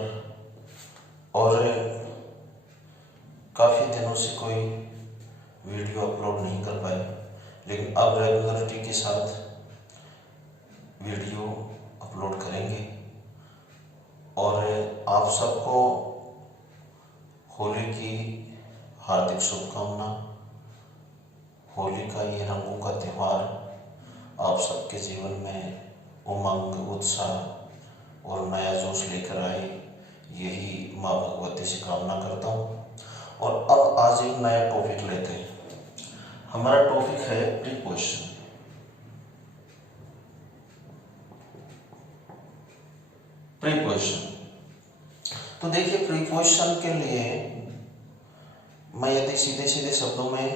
पर। और काफ़ी दिनों से कोई वीडियो अपलोड नहीं कर पाए, लेकिन अब रेगुलरिटी के साथ वीडियो अपलोड करेंगे। और आप सबको होली की हार्दिक शुभकामना। होली का ये रंगों का त्यौहार आप सबके जीवन में उमंग, उत्साह और नया जोश लेकर आए, यही माँ भगवती से कामना करता हूँ। और अब आज एक नया टॉपिक लेते हैं। हमारा टॉपिक है प्रीपोजिशन। प्रीपोजिशन, तो देखिए प्रीपोजिशन के लिए मैं यदि सीधे सीधे शब्दों में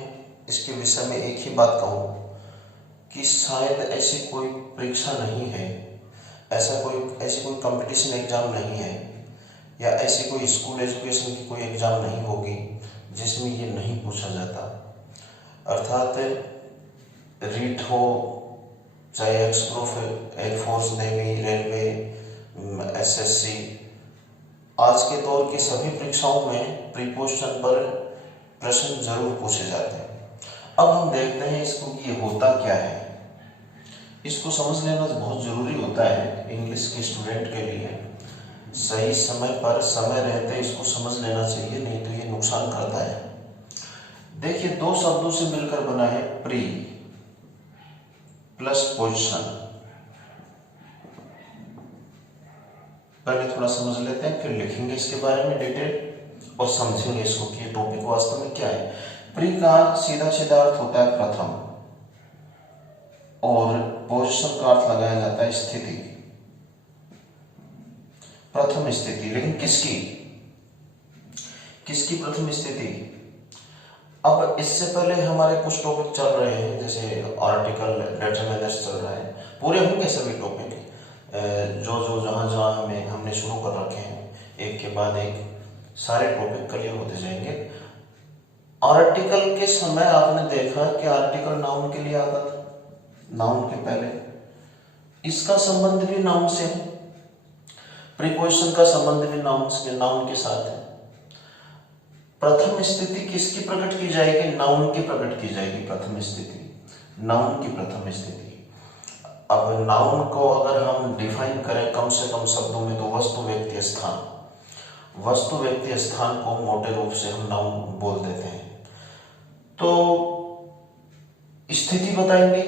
इसके विषय में एक ही बात कहूँ कि शायद ऐसी कोई परीक्षा नहीं है, ऐसी कोई कंपटीशन एग्जाम नहीं है, या ऐसी कोई स्कूल एजुकेशन की कोई एग्जाम नहीं होगी जिसमें ये नहीं पूछा जाता। अर्थात रीट हो, चाहे x group, air force, navy, railway, SSC, आज के दौर की सभी परीक्षाओं में प्रीपोजिशन पर प्रश्न जरूर पूछे जाते हैं। अब हम देखते हैं इसको कि ये होता क्या है। इसको समझ लेना तो बहुत ज़रूरी होता है इंग्लिश के स्टूडेंट के लिए। सही समय पर समय रहते इसको समझ लेना चाहिए, नहीं तो ये नुकसान करता है। देखिए, दो शब्दों से मिलकर बना है प्री प्लस पोजिशन। पहले थोड़ा समझ लेते हैं, फिर लिखेंगे इसके बारे में डिटेल और समझेंगे इसको कि टॉपिक वास्तव में क्या है। प्री का सीधा सीधा अर्थ होता है प्रथम, और पोजिशन का अर्थ लगाया जाता है स्थिति, प्रथम स्थिति। लेकिन किसकी प्रथम स्थिति? अब इससे पहले हमारे कुछ टॉपिक चल रहे हैं, जैसे आर्टिकल, डेटरमिनर्स चल रहा है, पूरे होंगे सभी टॉपिक जो जहाँ हमने शुरू कर रखे हैं, एक के बाद एक सारे टॉपिक क्लियर होते जाएंगे। आर्टिकल के समय आपने देखा कि आर्टिकल नाउन के लिए आता था, नाउन के पहले। इसका संबंध भी नाउन से है, प्रीपोजिशन का संबंध भी नाउन के साथ है। प्रथम स्थिति किसकी प्रकट की जाएगी? नाउन की प्रकट की जाएगी प्रथम स्थिति, नाउन की प्रथम स्थिति। अब नाउन को अगर हम डिफाइन करें कम से कम शब्दों में, तो वस्तु, व्यक्ति, स्थान। वस्तु, व्यक्ति, स्थान को मोटे रूप से हम नाउन बोल देते हैं। तो स्थिति बताएंगे,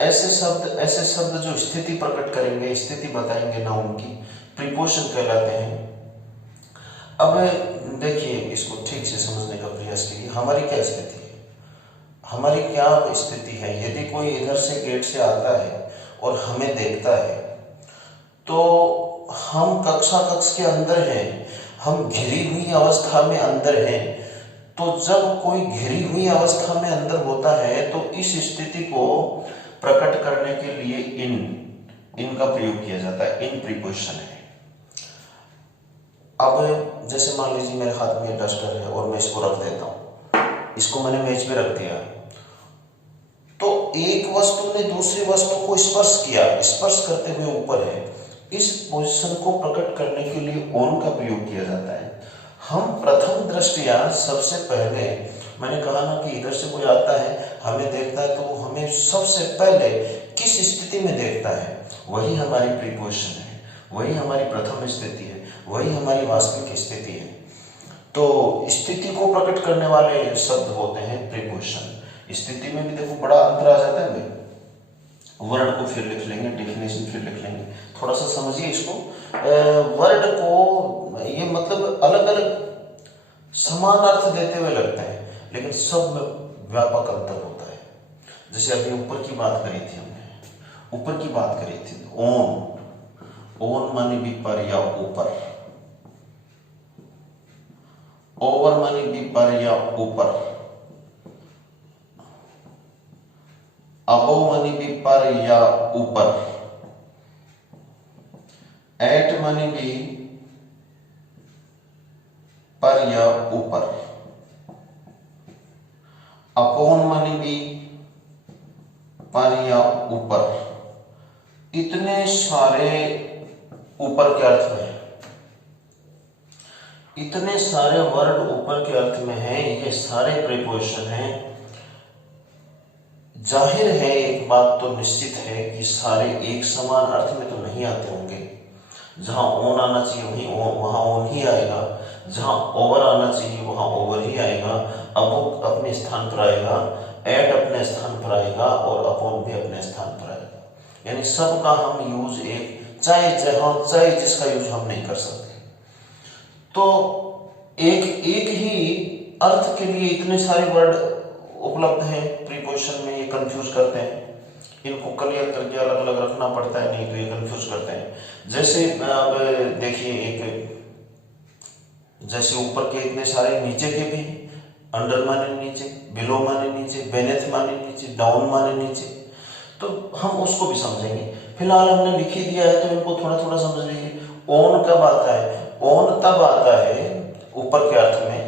ऐसे शब्द जो स्थिति प्रकट करेंगे, स्थिति बताएंगे नाउन की, प्रीपोजिशन कहलाते हैं। अब देखिए, इसको ठीक से समझने का प्रयास कीजिए। हमारी क्या स्थिति है? हमारी क्या स्थिति है? यदि कोई इधर से गेट से आता है और हमें देखता है, तो हम कक्ष के अंदर हैं, हम घिरी हुई अवस्था में अंदर हैं। तो जब कोई घिरी हुई अवस्था में अंदर होता है, तो इस स्थिति को प्रकट करने के लिए इन का प्रयोग किया जाता है। इन प्रीपोजिशन है। अब जैसे मान लीजिए मेरे हाथ में डस्टर है और मैं इसको रख देता हूं, इसको मैंने मेज पे रख दिया, तो एक वस्तु ने दूसरी वस्तु को स्पर्श किया, स्पर्श करते हुए ऊपर है। इस पोजीशन को प्रकट करने के लिए ऑन का प्रयोग किया जाता है। हम प्रथम दृष्टया सबसे पहले, मैंने कहा ना कि इधर से कोई आता है, हमें देखता है, तो हमें सबसे पहले किस स्थिति में देखता है, वही हमारी प्रीपोजिशन है, वही हमारी प्रथम स्थिति है, वही हमारी वास्तविक स्थिति है। तो स्थिति को प्रकट करने वाले शब्द होते हैं प्रीपोजिशन। स्थिति में भी देखो बड़ा अंतर आ जाता है भाई। वर्ड को फिर लिख लेंगे, डेफिनेशन फिर लिख लेंगे, थोड़ा सा समझिए इसको। वर्ड को ये मतलब अलग अलग समान अर्थ देते हुए लगता है, लेकिन सब में व्यापक अंतर होता है। जैसे अभी ऊपर की बात करी थी हमने, ऊपर की बात करी थी, ओन माने विपर या ऊपर, ओवर माने विपर या ऊपर, अबोव माने विपर या ऊपर, एट माने भी पर या ऊपर, अपॉन माने भी पर या ऊपर। इतने सारे ऊपर के अर्थ हैं। इतने सारे वर्ड ऊपर के अर्थ में हैं, ये सारे प्रीपोजिशन हैं। जाहिर है एक बात तो निश्चित है कि सारे एक समान अर्थ में तो नहीं आते होंगे। जहां ओन आना चाहिए वहां ओन ही आएगा, जहां ओवर आना चाहिए वहां ओवर ही आएगा, अबुक अपने स्थान पर आएगा, एट अपने स्थान पर आएगा और अपॉन भी अपने स्थान पर आएगा। यानी सबका हम यूज एक चाहे जिसका यूज हम नहीं कर सकते। तो एक ही अर्थ के लिए इतने सारे वर्ड उपलब्ध हैं प्रीपोजिशन में, ये कंफ्यूज करते हैं। इनको क्लियर करके अलग अलग रखना पड़ता है, नहीं तो ये कंफ्यूज करते हैं। जैसे अब देखिए जैसे ऊपर के इतने सारे, नीचे के भी, अंडर माने नीचे, बिलो माने नीचे, बेनेथ माने नीचे, डाउन माने नीचे, तो हम उसको भी समझेंगे। फिलहाल हमने लिख ही दिया है तो इनको थोड़ा थोड़ा समझ लीजिए। ओन कब आता है? ओन तब आता है ऊपर के अर्थ में,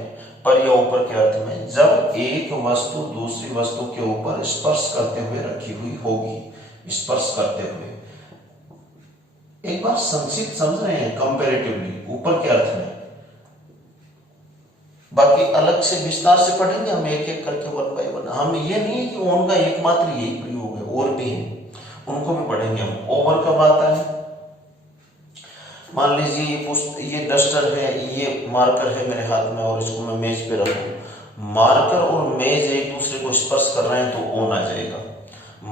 पर या ऊपर के अर्थ में, जब एक वस्तु दूसरी वस्तु के ऊपर स्पर्श करते हुए रखी हुई होगी। स्पर्श करते हुए, एक बार संक्षिप्त समझ रहे हैं कंपैरेटिवली ऊपर के अर्थ में, बाकी अलग से विस्तार से पढ़ेंगे हम एक एक करके वन बाय वन। हम ये नहीं है कि ओन का एकमात्र यही प्रयोग है, और भी है, उनको भी पढ़ेंगे हम। ओवर कब आता है? मान लीजिए ये डस्टर है, ये मार्कर है मेरे हाथ में और इसको मैं मेज पे रखूं। मार्कर और मेज एक दूसरे को स्पर्श कर रहे हैं तो ऑन आ जाएगा।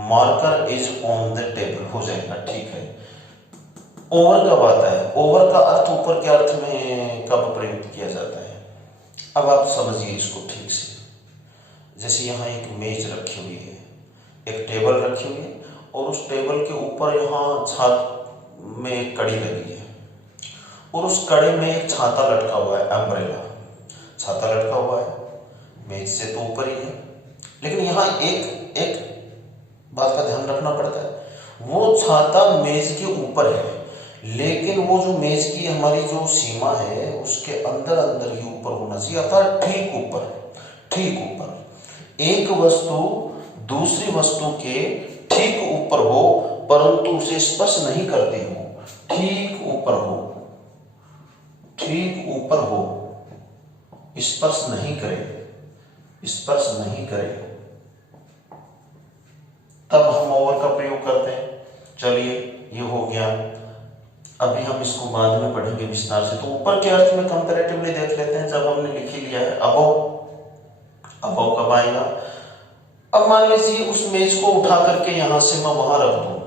Marker is on the table हो जाएगा, ठीक है। ओवर कब आता है? ओवर का अर्थ ऊपर के अर्थ में कब प्रयुक्त किया जाता है? अब आप समझिए इसको ठीक से। जैसे यहाँ एक मेज रखी हुई है, एक टेबल रखी हुई है, और उस टेबल के ऊपर यहाँ छत में एक कड़ी लगी है, और उस कड़ी में एक छाता लटका हुआ है, अम्ब्रेला छाता लटका हुआ है, मेज से तो ऊपर ही है। लेकिन यहाँ एक बात का ध्यान रखना पड़ता है, वो छाता मेज के ऊपर है, लेकिन वो जो मेज की हमारी जो सीमा है उसके अंदर अंदर ही ऊपर होना चाहिए, अर्थात ठीक ऊपर। ठीक ऊपर एक वस्तु दूसरी वस्तु के ठीक ऊपर हो, परंतु उसे स्पर्श नहीं करती हो। ठीक ऊपर हो, ठीक ऊपर हो, स्पर्श नहीं करे, स्पर्श नहीं करे, तब हम ओवर का प्रयोग करते हैं। चलिए ये हो गया। अभी हम इसको बाद में पढ़ेंगे विस्तार से। तो ऊपर के अर्थ में कंपैरेटिवली देख लेते हैं। जब हमने लिख ही लिया है अबव कब आएगा? अब मान लीजिए उस मेज को उठा करके यहां से मैं वहां रख दूं,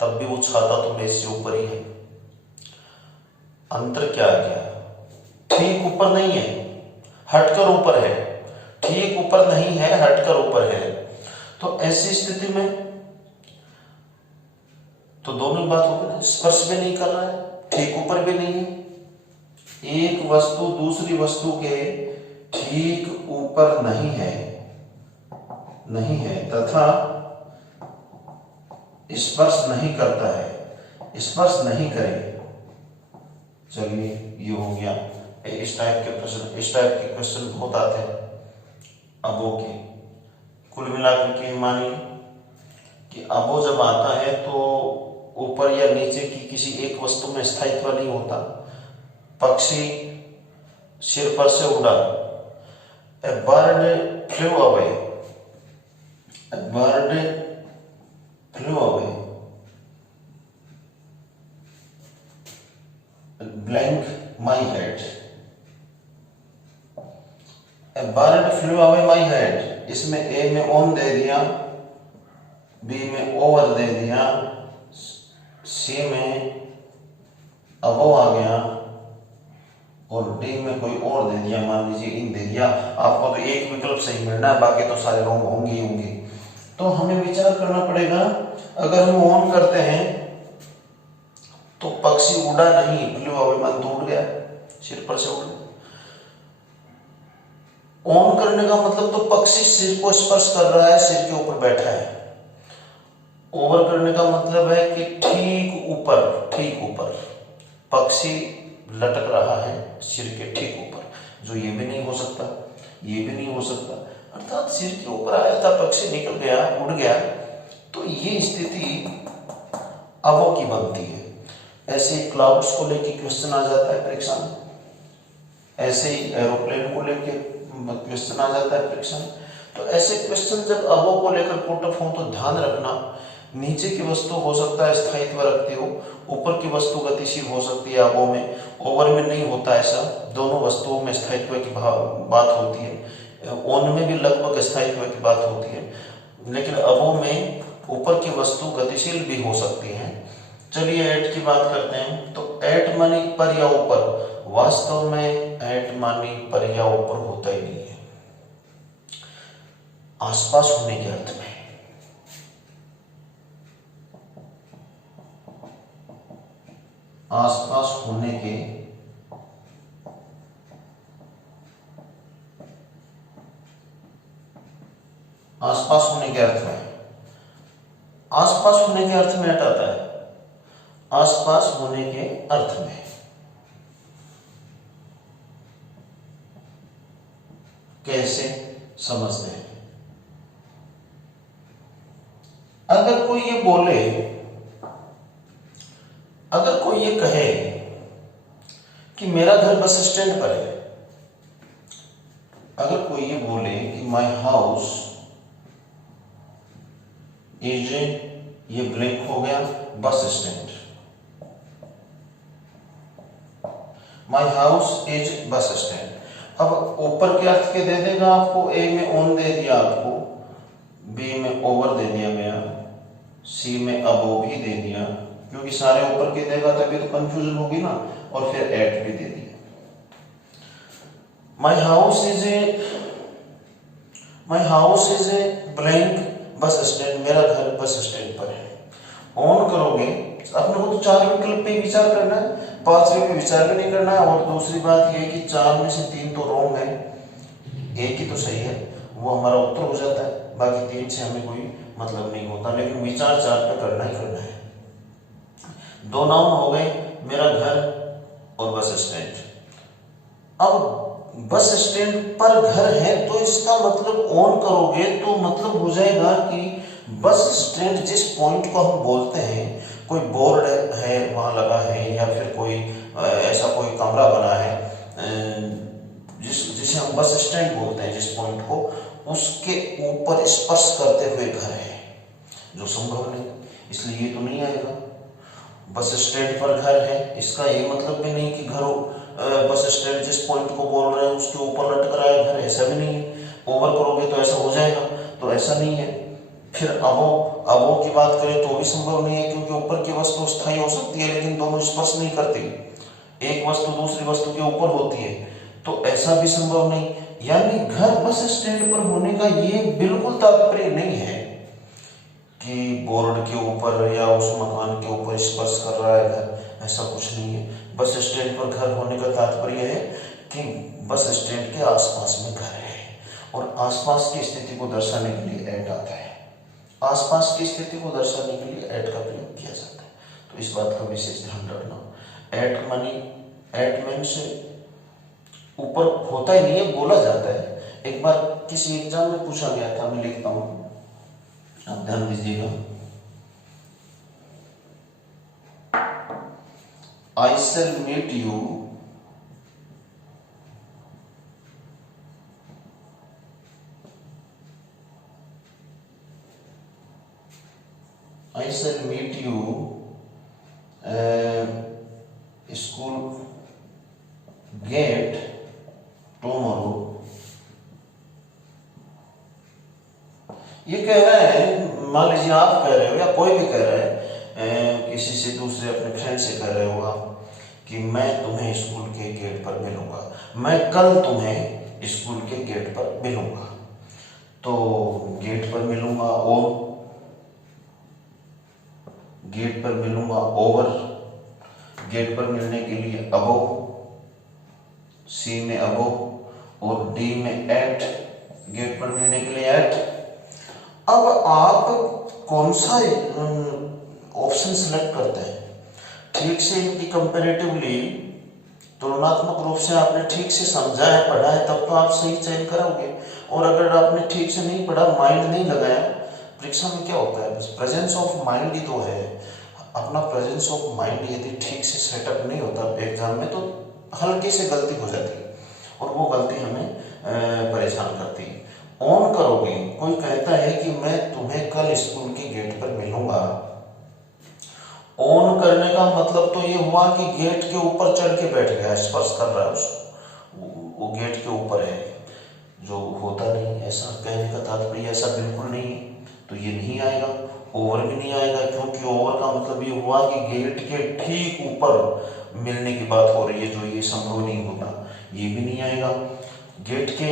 तब भी वो छाता तो मेज से ऊपर ही है। अंतर क्या आ गया? ठीक ऊपर नहीं है, हटकर ऊपर है। ठीक ऊपर नहीं है, हटकर ऊपर है। तो ऐसी स्थिति में तो दोनों बात हो गई, स्पर्श भी नहीं कर रहा है, ठीक ऊपर भी नहीं है। एक वस्तु दूसरी वस्तु के ठीक ऊपर नहीं है तथा स्पर्श नहीं करता है, स्पर्श नहीं करे। चलिए ये हो गया। इस टाइप के क्वेश्चन बहुत आते हैं अबो के। कुल मिलाकर के मानिए कि अबो जब आता है तो ऊपर या नीचे की किसी एक वस्तु में स्थायित्व नहीं होता। पक्षी सिर पर से उड़ा, a bird flew away, a bird flew away, blank my head, a bird flew away my head. इसमें ए में ऑन दे दिया, बी में ओवर दे दिया, सी में अबव आ गया, और डी में कोई और दे दिया, मान लीजिए इन दे दिया। आपको तो एक विकल्प सही मिलना है, बाकी तो सारे रॉन्ग होंगे ही होंगे। तो हमें विचार करना पड़ेगा। अगर हम ऑन करते हैं तो पक्षी उड़ा नहीं, फ्लू अवे मन तो उड़ गया, सिर पर से उड़ गया। ऑन करने का मतलब तो पक्षी सिर को स्पर्श कर रहा है, सिर के ऊपर बैठा है। ओवर करने का मतलब है कि ठीक ऊपर पक्षी लटक रहा है सिर के ठीक ऊपर। जो ये भी नहीं हो सकता, ये भी नहीं हो सकता, अर्थात सिर के ऊपर आया था, पक्षी निकल गया, उड़ गया। तो ये स्थिति अबो की बनती है। ऐसे क्लाउड्स को लेके क्वेश्चन आ जाता है परीक्षा में। ऐसे ही एरोप्लेन को लेके क्वेश्चन आ जाता है फ्रिक्शन। तो ऐसे क्वेश्चन जब अबो को लेकर पुट अप हो तो ध्यान रखना, नीचे की वस्तु हो सकता है स्थायित्व रखती हो, ऊपर की वस्तु गतिशील हो सकती है अबो में, ओवर में नहीं होता ऐसा, दोनों वस्तुओं में स्थायित्व की बात होती है, ओन में भी लगभग स्थायित्व की बात होती है, लेकिन अबो में ऊपर की वस्तु गतिशील भी हो सकती है। चलिए एट की बात करते हैं। तो एट मानी पर या ऊपर, वास्तव में एट मानी पर या ऊपर होता ही नहीं है, आसपास होने के अर्थ में। आसपास होने के अर्थ में, आसपास होने के अर्थ में एट आता है, आसपास होने के अर्थ में। कैसे समझते हैं? अगर कोई ये बोले, अगर कोई ये कहे कि मेरा घर बस स्टैंड पर है, अगर कोई ये बोले कि माई हाउस इज, ये ब्लैंक हो गया, bus stand, my house is bus stand. अब ऊपर के अर्थ के दे देगा आपको, ए में ऑन दे दिया आपको, बी में ओवर दे दिया गया, सी में अबो भी दे दिया, क्योंकि सारे ऊपर के देगा तभी तो कंफ्यूजन होगी ना, और फिर एट भी दे दिया। My house is a blank bus stand, मेरा घर बस स्टैंड पर है। ऑन करोगे, अपने को तो 4 विकल्प पे विचार करना है, 5वें पे विचार भी नहीं करना है। और दूसरी बात यह है कि 4 में से 3 तो रॉन्ग है, एक ही तो सही है, वो हमारा उत्तर हो जाता है, बाकी 3 से हमें कोई मतलब नहीं होता, लेकिन विचार 4 पे करना ही करना है। 2 नाउन हो गए, मेरा घर और बस स्टैंड। अब बस स्टैंड पर घर है तो इसका मतलब ऑन करोगे तो मतलब हो जाएगा कि बस स्टैंड जिस पॉइंट को हम बोलते हैं, कोई बोर्ड है वहां लगा है, या फिर कोई ऐसा कोई कमरा बना है जिसे हम बस स्टैंड बोलते हैं, जिस पॉइंट को, उसके ऊपर स्पर्श करते हुए घर है, जो संभव नहीं, इसलिए ये तो नहीं आएगा। बस स्टैंड पर घर है, इसका ये मतलब भी नहीं कि घरों बस स्टैंड जिस पॉइंट को बोल रहे हैं उसके ऊपर लटक रहा है घर, ऐसा भी नहीं है। ओवर करोगे तो ऐसा हो जाएगा, तो ऐसा नहीं है। फिर अबो की बात करें तो भी संभव नहीं है, क्योंकि ऊपर की वस्तु स्थायी हो सकती है लेकिन दोनों स्पर्श नहीं करती, एक वस्तु दूसरी वस्तु के ऊपर होती है, तो ऐसा भी संभव नहीं। यानी घर बस स्टैंड पर होने का ये बिल्कुल तात्पर्य नहीं है कि बोर्ड के ऊपर या उस मकान के ऊपर स्पर्श कर रहा है घर, ऐसा कुछ नहीं है। बस स्टैंड पर घर होने का तात्पर्य है कि बस स्टैंड के आसपास में घर है, और आसपास की स्थिति को दर्शाने के लिए एट आता है, आसपास की स्थिति को दर्शाने के लिए एट का प्रयोग किया जाता है। तो इस बात का विशेष ध्यान रखना। एट मीन्स ऊपर होता ही नहीं है, बोला जाता है। एक बार किसी एग्जाम में पूछा गया था, मैं लिखता हूं, आप ध्यान दीजिएगा। I shall meet you school gate tomorrow। ये कह रहा है, मान लीजिए आप कह रहे हो या कोई भी कह रहा है, किसी से, दूसरे अपने फ्रेंड से कह रहे हो आप कि मैं तुम्हें स्कूल के गेट पर मिलूंगा, मैं कल तुम्हें स्कूल के गेट पर मिलूंगा। तो गेट पर मिलूंगा, और गेट पर मिलूंगा ओवर, गेट पर मिलने के लिए अबो, सी में अबो, और डी में एट, गेट पर मिलने के लिए एट। अब आप कौन सा ऑप्शन सिलेक्ट करते हैं? ठीक से इनकी कंपैरेटिवली तुलनात्मक रूप से आपने ठीक से समझा है, पढ़ा है, तब तो आप सही चयन करोगे। और अगर आपने ठीक से नहीं पढ़ा, माइंड नहीं लगाया, परीक्षा में क्या होता है, बस प्रेजेंस ऑफ माइंड ही तो है। अपना प्रेजेंस ऑफ माइंड यदि ठीक से सेटअप नहीं होता एग्जाम में, तो हल्की से गलती हो जाती है। और वो गलती हमें परेशान करती है। ऑन करोगे, कोई कहता है कि मैं तुम्हें कल स्कूल के गेट पर मिलूंगा। ऑन करने का मतलब तो ये हुआ कि गेट के ऊपर चढ़ के बैठ गया, स्पर्श कर रहा है उसको, वो गेट के ऊपर है, जो होता नहीं। ऐसा कहने का तात्पर्य ऐसा बिल्कुल नहीं, तो ये नहीं आएगा। ओवर भी नहीं आएगा, क्योंकि ओवर का मतलब ये हुआ कि गेट के ठीक ऊपर मिलने की बात हो रही है, जो ये संभव नहीं होता, ये भी नहीं आएगा। गेट के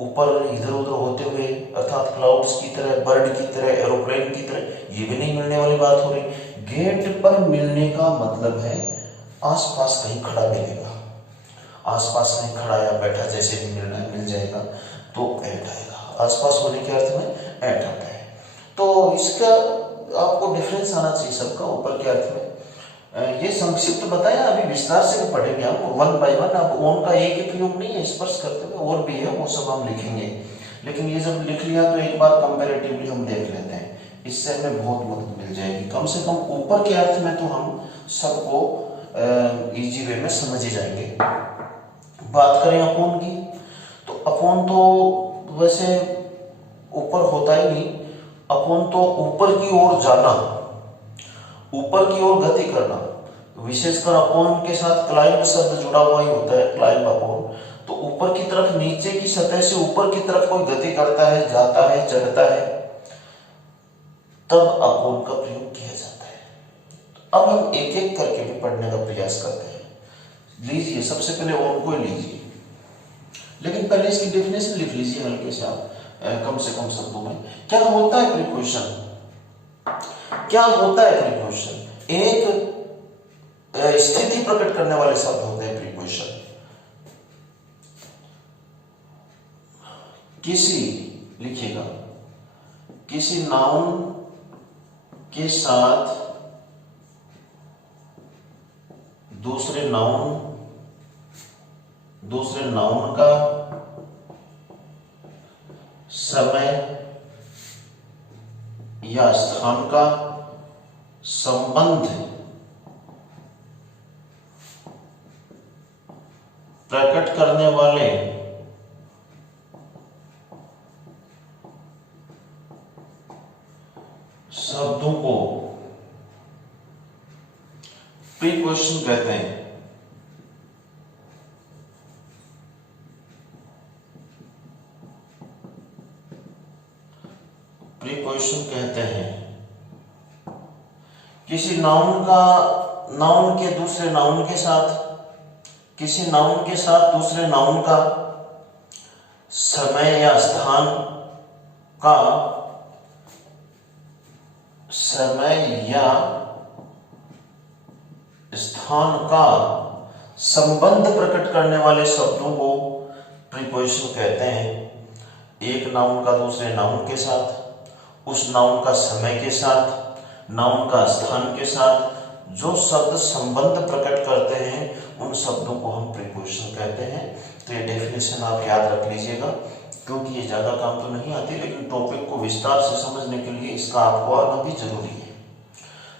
ऊपर इधर उधर होते हुए, अर्थात क्लाउड्स की तरह, बर्ड की तरह, एरोप्लेन की तरह, ये भी नहीं मिलने वाली बात हो रही। गेट पर मिलने का मतलब है आसपास कहीं खड़ा मिलेगा, आसपास कहीं खड़ा या बैठा जैसे भी मिलना है, मिल जाएगा तो ऐट आएगा। आसपास होने के अर्थ में ऐट आता है। तो इसका आपको डिफरेंस आना चाहिए सबका ऊपर के अर्थ में। ये संक्षिप्त बताया, अभी विस्तार से भी पढ़ेंगे हम वन बाय वन। अब ओन का एक ही प्रयोग नहीं है स्पर्श करते हुए, और भी है, वो सब हम लिखेंगे। लेकिन ये जब लिख लिया तो एक बार कंपैरेटिवली हम देख लेते हैं, इससे हमें बहुत मदद मिल जाएगी। कम से कम ऊपर के अर्थ में तो हम सबको इजी वे में समझ ही जाएंगे। बात करें अपोन की, तो अपोन तो वैसे ऊपर होता ही नहीं। अपोन तो ऊपर की ओर जाना, ऊपर की ओर गति करना। विशेषकर अपोन के साथ क्लाइंब शब्द जुड़ा हुआ ही होता है, क्लाइंब अपोन। तो ऊपर की तरफ, नीचे की सतह से ऊपर की तरफ कोई गति करता है, जाता है, चढ़ता है, तब अपोन का प्रयोग किया जाता है। अब हम एक एक करके भी पढ़ने का प्रयास करते हैं। लीजिए, सबसे पहले ओन को लीजिए, लेकिन पहले इसकी डेफिनेशन लिख लीजिए हल्के से आप, कम से कम शब्दों में। क्या होता है प्रीपोजिशन? क्या होता है प्रीपोजिशन? एक स्थिति प्रकट करने वाले शब्द होते हैं प्रीपोजिशन। किसी, लिखिएगा, किसी नाउन के साथ दूसरे नाउन का समय या स्थान का संबंध प्रकट करने वाले शब्दों को प्रीपोजिशन कहते हैं। प्रीपोजिशन कहते हैं किसी नाउन का, नाउन के दूसरे नाउन के साथ, किसी नाउन के साथ दूसरे नाउन का समय या स्थान का, समय या स्थान का संबंध प्रकट करने वाले शब्दों को प्रीपोजिशन कहते हैं। एक नाउन का दूसरे नाउन के साथ, उस नाउन का समय के साथ, नाउन का स्थान के साथ जो शब्द संबंध प्रकट करते हैं, उन शब्दों को हम प्रीपोजिशन कहते हैं। तो ये डेफिनेशन आप याद रख लीजिएगा, क्योंकि ये ज्यादा काम तो नहीं आती, लेकिन टॉपिक को विस्तार से समझने के लिए इसका आपको आना भी जरूरी है।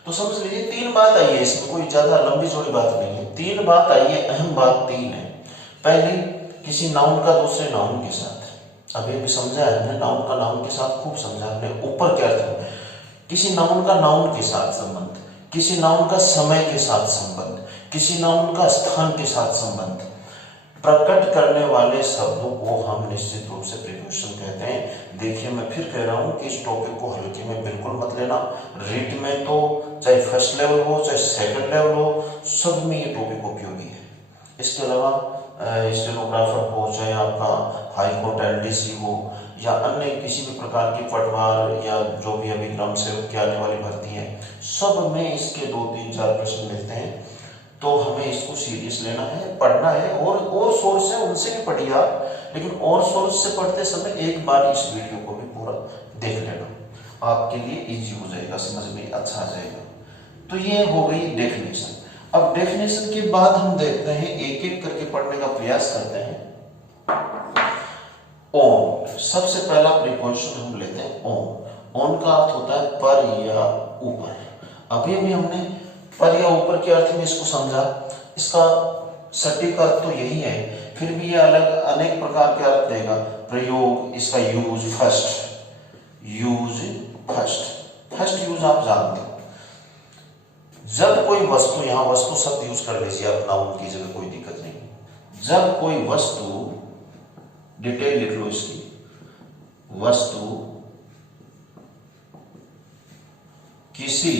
तो समझ लीजिए, तीन बात आई है इसमें, कोई ज्यादा लंबी चौड़ी बात नहीं है। तीन बात आई है, अहम बात तीन है। पहली, किसी नाउन का दूसरे नाउन के साथ, अभी भी समझा है हमने, नाउन का नाउन के साथ खूब समझा हमने। ऊपर क्या अर्थ है? किसी नाउन का नाउन के साथ संबंध, किसी नाउन का समय के साथ संबंध, किसी नाउन का स्थान के साथ संबंध प्रकट करने वाले शब्दों को हम निश्चित रूप से प्रीपोजिशन कहते हैं। देखिए, मैं फिर कह रहा हूं कि इस टॉपिक को हल्के में बिल्कुल मत लेना। रीट में तो चाहे फर्स्ट लेवल हो, चाहे सेकंड लेवल हो, सब में ये टॉपिक उपयोगी है। इसके अलावा स्टेनोग्राफर हो, चाहे आपका हाई कोर्ट एलडीसी हो, या अन्य किसी भी प्रकार की पटवार या जो भी अभी ग्राम सेवक की आने वाली भर्ती है, सब में इसके 2, 3, 4 प्रश्न मिलते हैं। तो हमें इसको सीरियस लेना है, पढ़ना है। और सोर्स है, उनसे भी पढ़िए आप, लेकिन और सोर्स से पढ़ते समय एक बार इस वीडियो को भी पूरा देख लेना, आपके लिए इजी हो जाएगा, समझ में अच्छा आ जाएगा। तो ये हो गई डेफिनेशन। अब डेफिनेशन के बाद हम देखते हैं, एक एक करके पढ़ने का प्रयास करते हैं। ऑन, सबसे पहला प्रीपोजिशन हम लेते हैं ऑन। ऑन का अर्थ होता है पर या ऊपर। अभी हमने पर या ऊपर के अर्थ में इसको समझा। इसका सटीक अर्थ तो यही है, फिर भी ये अलग अनेक प्रकार के अर्थ देगा। प्रयोग, इसका यूज फर्स्ट यूज आप जानते हो। जब कोई वस्तु, यहां वस्तु शब्द यूज कर लीजिए आप नाउन की जगह, कोई दिक्कत नहीं। जब कोई वस्तु, डिटेल लिख लो इसकी, वस्तु किसी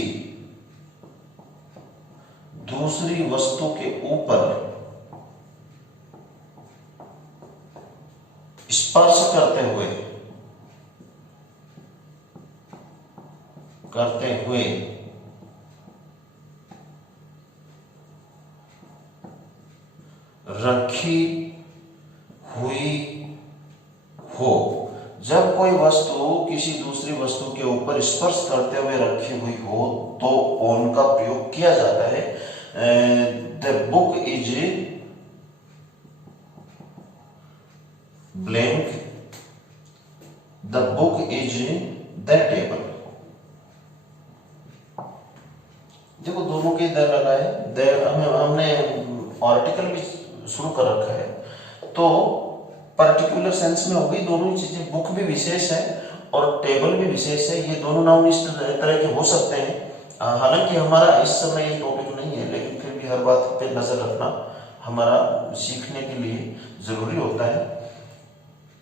दूसरी वस्तु के ऊपर स्पर्श करते हुए रखी हुई हो। जब कोई वस्तु किसी दूसरी वस्तु के ऊपर स्पर्श करते हुए रखी हुई हो तो ऑन का प्रयोग किया जाता है। The book is blank, the book is the table. देखो दोनों के द लगा है, हमने आर्टिकल भी शुरू कर रखा है, तो पर्टिकुलर सेंस में हो गई दोनों ही चीजें। बुक भी विशेष है और टेबल भी विशेष है, ये दोनों नाउन इस तरह के हो सकते हैं। हालांकि हमारा इस समय ये टॉपिक नहीं है, लेकिन फिर भी हर बात पे नजर रखना हमारा सीखने के लिए जरूरी होता है।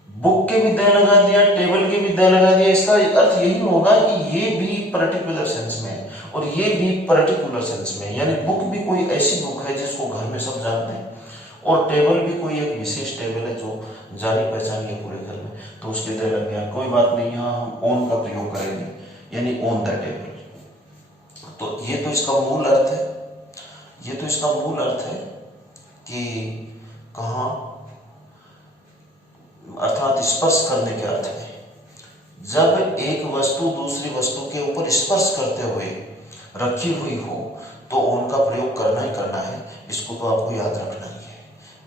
बुक के भी द लगा दिया, टेबल के भी द लगा दिया, इसका अर्थ यही होगा कि ये भी पर्टिकुलर सेंस में है और ये भी पर्टिकुलर सेंस में है। यानी बुक भी कोई ऐसी बुक है जिसको घर में सब जानते हैं, और टेबल भी कोई एक विशेष टेबल है जो जानी पहचानी है पूरे घर में, तो उसके द लग गया। कोई बात नहीं, यहाँ हम ऑन का प्रयोग करेंगे, यानी ऑन द टेबल। तो ये तो इसका मूल अर्थ है, ये तो इसका मूल अर्थ है कि कहाँ, अर्थात स्पर्श करने के अर्थ में। जब एक वस्तु दूसरी वस्तु के ऊपर स्पर्श करते हुए रखी हुई हो तो ऑन का प्रयोग करना ही करना है, इसको तो आपको याद रखना ही है।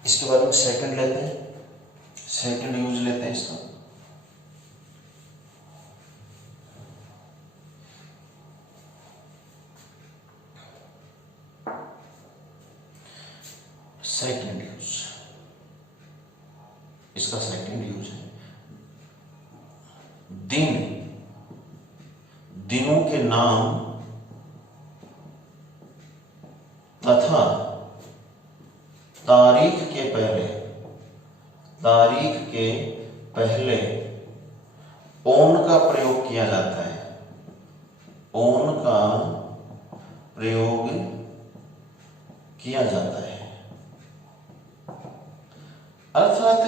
इसके बाद में सेकंड लेते हैं, सेकंड यूज लेते हैं इसका। सेकंड यूज, इसका सेकंड यूज है दिन, दिनों के नाम तथा तारीख के पहले ऑन का प्रयोग किया जाता है, ऑन का प्रयोग किया जाता है। अर्थात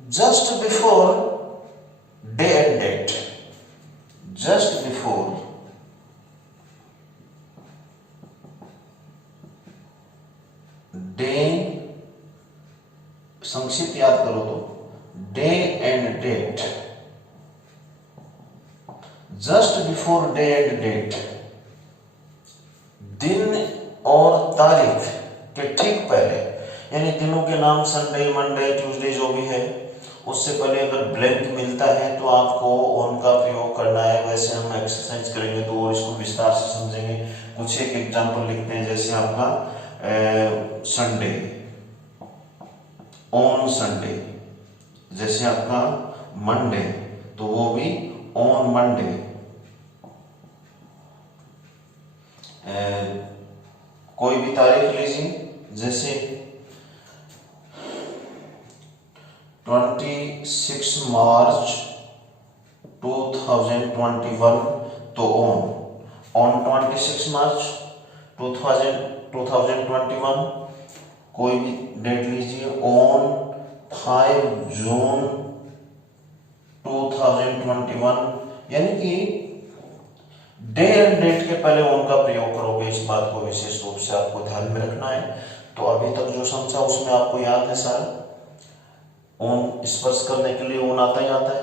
just before day and date, just before day, संक्षिप्त याद करो तो day and date, just before day and date, दिन और तारीख के ठीक पहले, यानी दिनों के नाम संडे, मंडे, ट्यूसडे जो भी है, उससे पहले अगर ब्लैंक मिलता है तो आपको ऑन का प्रयोग करना है। वैसे हम एक्सरसाइज करेंगे तो और इसको विस्तार से समझेंगे। कुछ एक एग्जांपल लिखते हैं, जैसे आपका संडे, ऑन संडे, जैसे आपका मंडे, तो वो भी ऑन मंडे। कोई भी तारीख लीजिए, जैसे 26 मार्च 2021, तो ऑन 26 मार्च 2021। कोई भी डेट लीजिए, ऑन 5 जून 2021, यानी कि डे एंड डेट के पहले ऑन का प्रयोग करोगे। इस बात को विशेष रूप से आपको ध्यान में रखना है। तो अभी तक जो समझा उसमें आपको याद है सारा। ऑन स्पर्श करने के लिए ऑन आता ही आता है।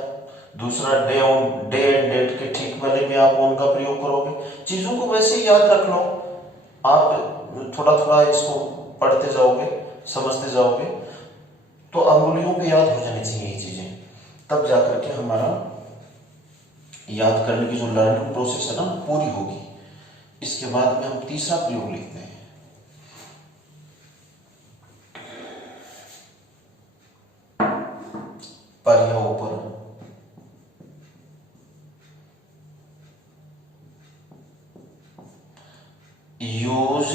दूसरा day, on day and date के ठीक पहले भी आप ऑन का प्रयोग करोगे। चीजों को वैसे ही याद रख लो, आप थोड़ा थोड़ा इसको पढ़ते जाओगे, समझते जाओगे, तो अंगुलियों पे याद हो जानी चाहिए ये चीजें, तब जाकर के हमारा याद करने की जो लर्निंग प्रोसेस है ना पूरी होगी। इसके बाद में हम तीसरा प्रयोग लिखते हैं। पर या ऊपर, यूज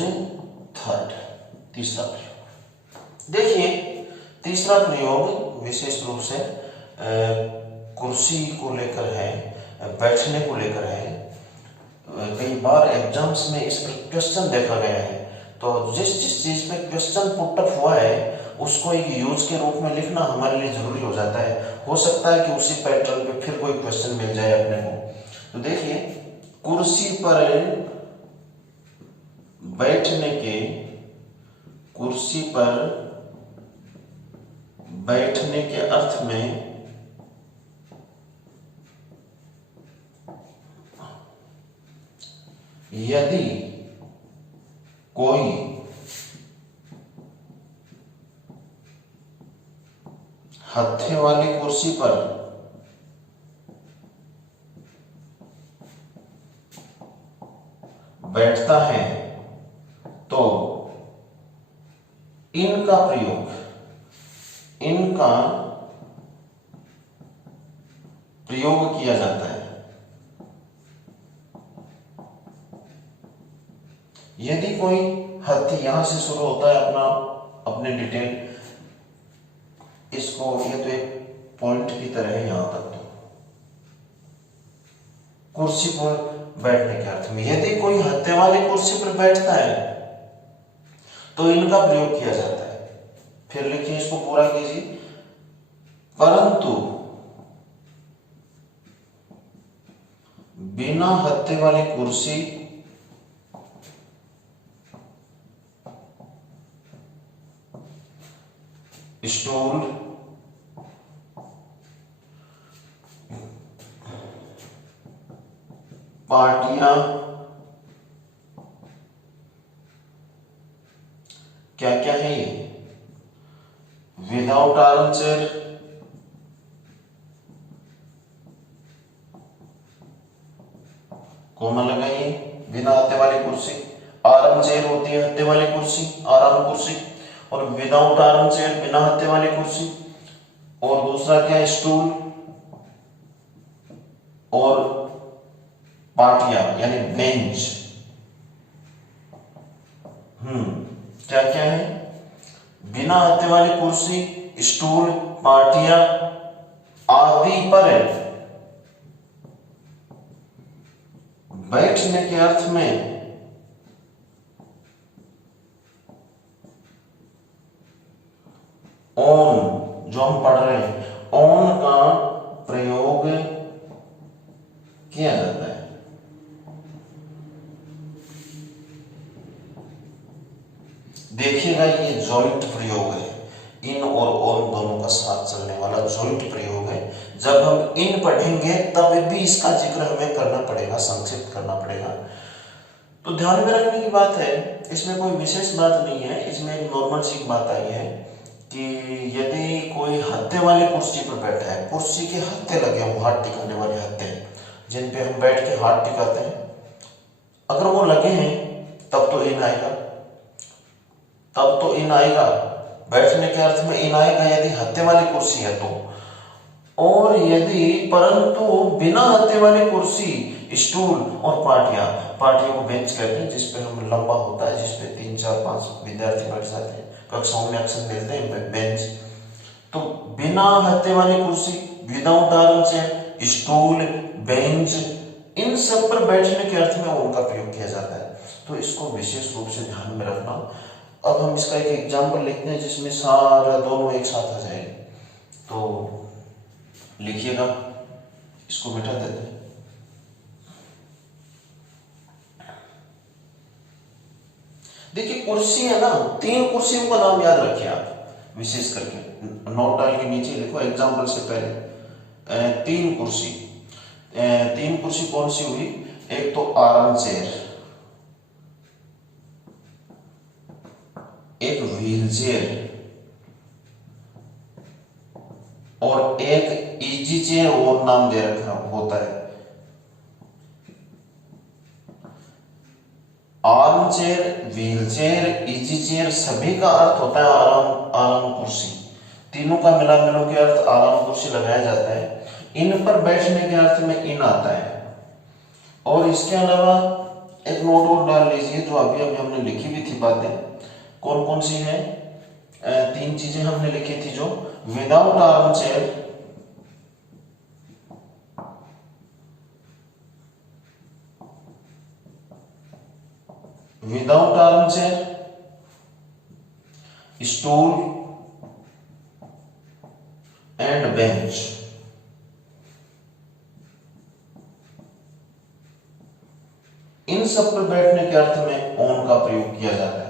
थर्ड। तीसरा प्रयोग देखिए, तीसरा प्रयोग विशेष रूप से कुर्सी को लेकर है, बैठने को लेकर है। कई बार एग्जाम्स में इस पर क्वेश्चन देखा गया है, तो जिस जिस चीज पे क्वेश्चन पुट अप हुआ है उसको एक यूज के रूप में लिखना हमारे लिए जरूरी हो जाता है। हो सकता है कि उसी पैटर्न पे फिर कोई क्वेश्चन मिल जाए अपने को। तो देखिए, कुर्सी पर बैठने के, कुर्सी पर बैठने के अर्थ में यदि कोई हत्थे वाली कुर्सी पर बैठता है तो इनका प्रयोग किया जाता है। यदि कोई हत्थी, यहां से शुरू होता है अपने डिटेल, इसको ये तो एक पॉइंट की तरह है यहां तक। तो कुर्सी पर बैठने के अर्थ में यदि कोई हत्थे वाली कुर्सी पर बैठता है तो इनका प्रयोग किया जाता है। फिर लिखिए, इसको पूरा कीजिए। परंतु बिना हत्थे वाली कुर्सी स्टूल, पार्टियां, क्या क्या है ये, विदाउट आर्म चेयर, कोमा लगाइए, बिना हत्थे वाली कुर्सी। आर्म चेयर होती है हत्थे वाली कुर्सी, आराम कुर्सी, और विदाउट आर्म चेयर बिना हत्थे वाली कुर्सी। और दूसरा क्या है, स्टूल और पाटिया यानी बेंच। क्या क्या है, बिना हत्थे वाली कुर्सी, स्टूल, पाटिया आदि पर बैठने के अर्थ में ऑन, जो हम पढ़ रहे हैं, ऑन का प्रयोग किया जाता है। देखिएगा, ये जॉइंट प्रयोग है, इन और ऑन दोनों का साथ चलने वाला जॉइंट प्रयोग है। जब हम इन पढ़ेंगे तब भी इसका जिक्र हमें करना पड़ेगा, संक्षिप्त करना पड़ेगा। तो ध्यान में रखने की बात है, इसमें कोई विशेष बात नहीं है। इसमें एक नॉर्मल सी बात आई है कि यदि कोई हत्थे वाली कुर्सी पर बैठा है, कुर्सी के हत्थे लगे हों, हाथ टिकाने वाले हत्थे जिन पे हम बैठ के हाथ टिकाते हैं, अगर वो लगे हैं तब तो इन आएगा, तब तो इन आएगा। बैठने के अर्थ में इन आएगा यदि हत्थे वाली कुर्सी है तो। और यदि परंतु बिना हत्थे वाली कुर्सी, स्टूल और पाटिया, पाटियों को बेंच कहते हैं जिसपे हम लंबा होता है, जिसपे 3 4 5 विद्यार्थी बैठ जाते हैं, कक्षाओं में अक्सर मिलते हैं बेंच। तो बिना हत्थे वाली कुर्सी, without arm chair, stool, bench, इन सब पर बैठने के अर्थ में उनका प्रयोग किया जाता है। तो इसको विशेष रूप से ध्यान में रखना। अब हम इसका एक एग्जाम्पल लिखते हैं जिसमें सारा दोनों एक साथ आ जाए। तो लिखिएगा, इसको मिटा देते हैं। देखिए, कुर्सी है ना, 3 कुर्सियों का नाम याद रखिए आप, विशेष करके नोट डाल के नीचे लिखो एग्जाम्पल से पहले। 3 कुर्सी, 3 कुर्सी कौन सी हुई, एक तो आराम चेयर, एक व्हील चेयर और एक इजी चेयर, और नाम दे रखा होता है। Arm chair, wheel chair, easy chair सभी का अर्थ होता है आराम कुर्सी। तीनों का मिला मिलो के अर्थ आराम कुर्सी लगाया जाता है। इन पर बैठने के अर्थ में इन आता है। और इसके अलावा एक नोट और डाल लीजिए, जो अभी अभी हमने लिखी भी थी बातें, कौन कौन सी है? तीन चीजें हमने लिखी थी, जो without arm chair, without arm chair, stool and bench. इन सब पर बैठने के अर्थ में ऑन का प्रयोग किया जाता है।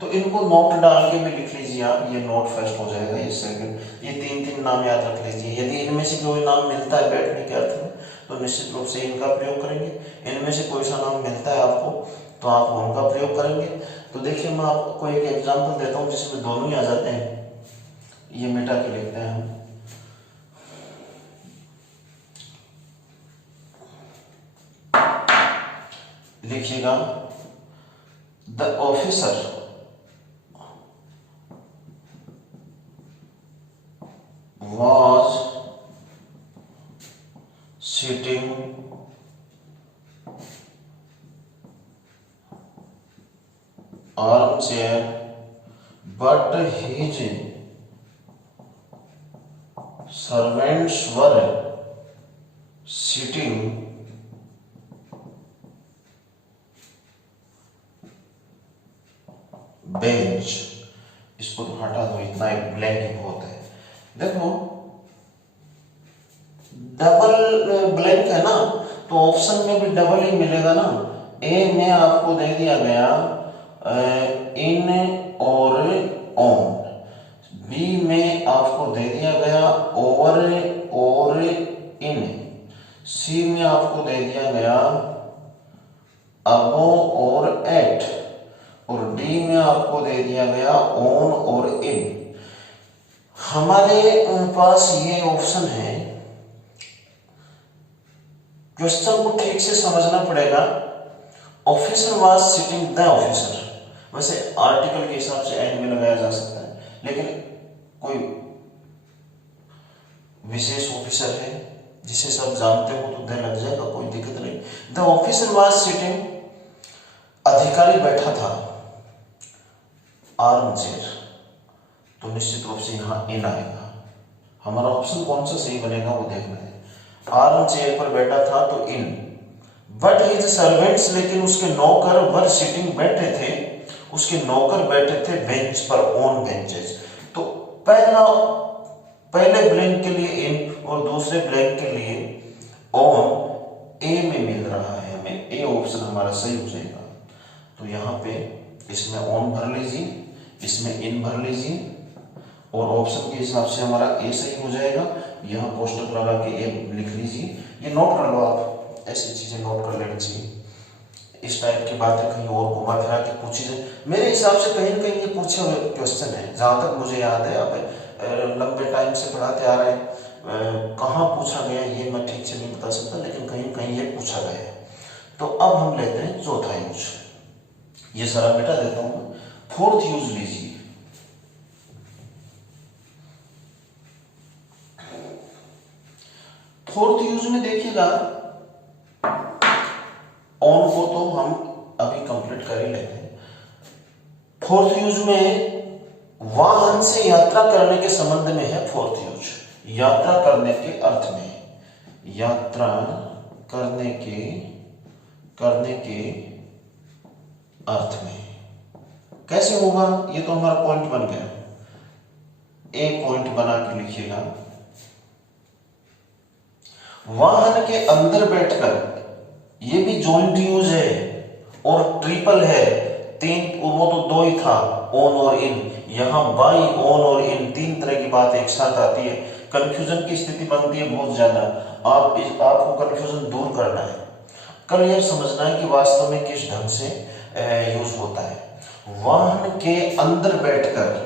तो इनको नोट डाल के भी लिख लीजिए आप, ये नोट फर्स्ट हो जाएगा, ये सेकंड, ये तीन तीन नाम याद रख लीजिए। यदि इनमें से कोई नाम मिलता है बैठने के अर्थ में तो निश्चित रूप से इनका प्रयोग करेंगे। इनमें से कोई सा नाम मिलता है आपको तो आप उनका प्रयोग करेंगे। तो देखिए मैं आपको एक एग्जाम्पल देता हूँ जिसमें दोनों ही आ जाते हैं। ये मिटा के लिखते हैं हम। लिखिएगा, the officer was sitting armchair but his servants were sitting bench। इसको तो हटा दो, इतना एक ब्लैंक ही बहुत है। देखो डबल ब्लैंक है ना, तो ऑप्शन में भी डबल ही मिलेगा ना। ए में आपको दे दिया गया इन और ऑन, बी में आपको दे दिया गया ओवर और इन, सी में आपको दे दिया गया अबो और एट, और डी में आपको दे दिया गया ऑन और इन। हमारे पास ये ऑप्शन है। क्वेश्चन को ठीक से समझना पड़ेगा। Officer was sitting, the officer, वैसे आर्टिकल के हिसाब से एंड में लगाया जा सकता है, लेकिन कोई विशेष ऑफिसर है जिसे सब जानते हो तो द लग जाएगा, कोई दिक्कत नहीं। द ऑफिसर वाज सिटिंग, अधिकारी बैठा था आर्म चेयर, तो निश्चित रूप से यहां इन आएगा। हमारा ऑप्शन कौन सा सही बनेगा वो देखना है। आर्म चेयर पर बैठा था तो इन, बट हिज सर्वेंट्स, लेकिन उसके नौकर वर सिटिंग बैठे थे, उसके नौकर बैठे थे बेंच पर, ऑन बेंचेस। तो पहले ब्लैंक के लिए इन और दूसरे ब्लैंक के लिए ऑन, ए में मिल रहा है हमें, ए ऑप्शन हमारा सही हो जाएगा। तो यहाँ पे इसमें ऑन भर लीजिए, इसमें इन भर लीजिए, और ऑप्शन के हिसाब से हमारा ए सही हो जाएगा। यहाँ पोस्टर लगा के ए लिख लीजिए। ये नोट कर लो आप, ऐसी चीजें नोट कर लेनी चाहिए। इस टाइप की बातें कहीं और घुमा फिरा के पूछी जाए, मेरे हिसाब से कहीं कहीं ये पूछे हुए क्वेश्चन है, जहां तक मुझे याद है। आप लंबे टाइम से पढ़ाते आ रहे हैं, कहाँ पूछा गया ये मैं ठीक से नहीं बता सकता, लेकिन कहीं कहीं ये पूछा गया है। तो अब हम लेते हैं चौथा यूज। ये सारा बेटा देता हूं मैं। फोर्थ यूज लीजिए। फोर्थ यूज में देखिएगा, ऑन को तो हम अभी कंप्लीट कर ही लेते हैं। फोर्थ यूज में वाहन से यात्रा करने के संबंध में है। फोर्थ यूज यात्रा करने के अर्थ में, यात्रा करने के अर्थ में कैसे होगा, ये तो हमारा पॉइंट बन गया। एक पॉइंट बना के लिखिएगा, वाहन के अंदर बैठकर, ये भी जॉइंट यूज है और ट्रिपल है, तीन, वो तो दो ही था, ऑन और इन। यहां बाई, ऑन और इन, तीन तरह की बात एक साथ आती है। कंफ्यूजन की स्थिति बनती है बहुत ज्यादा। आपको कंफ्यूजन दूर करना है, क्लियर समझना है कि वास्तव में किस ढंग से यूज होता है। वाहन के अंदर बैठकर,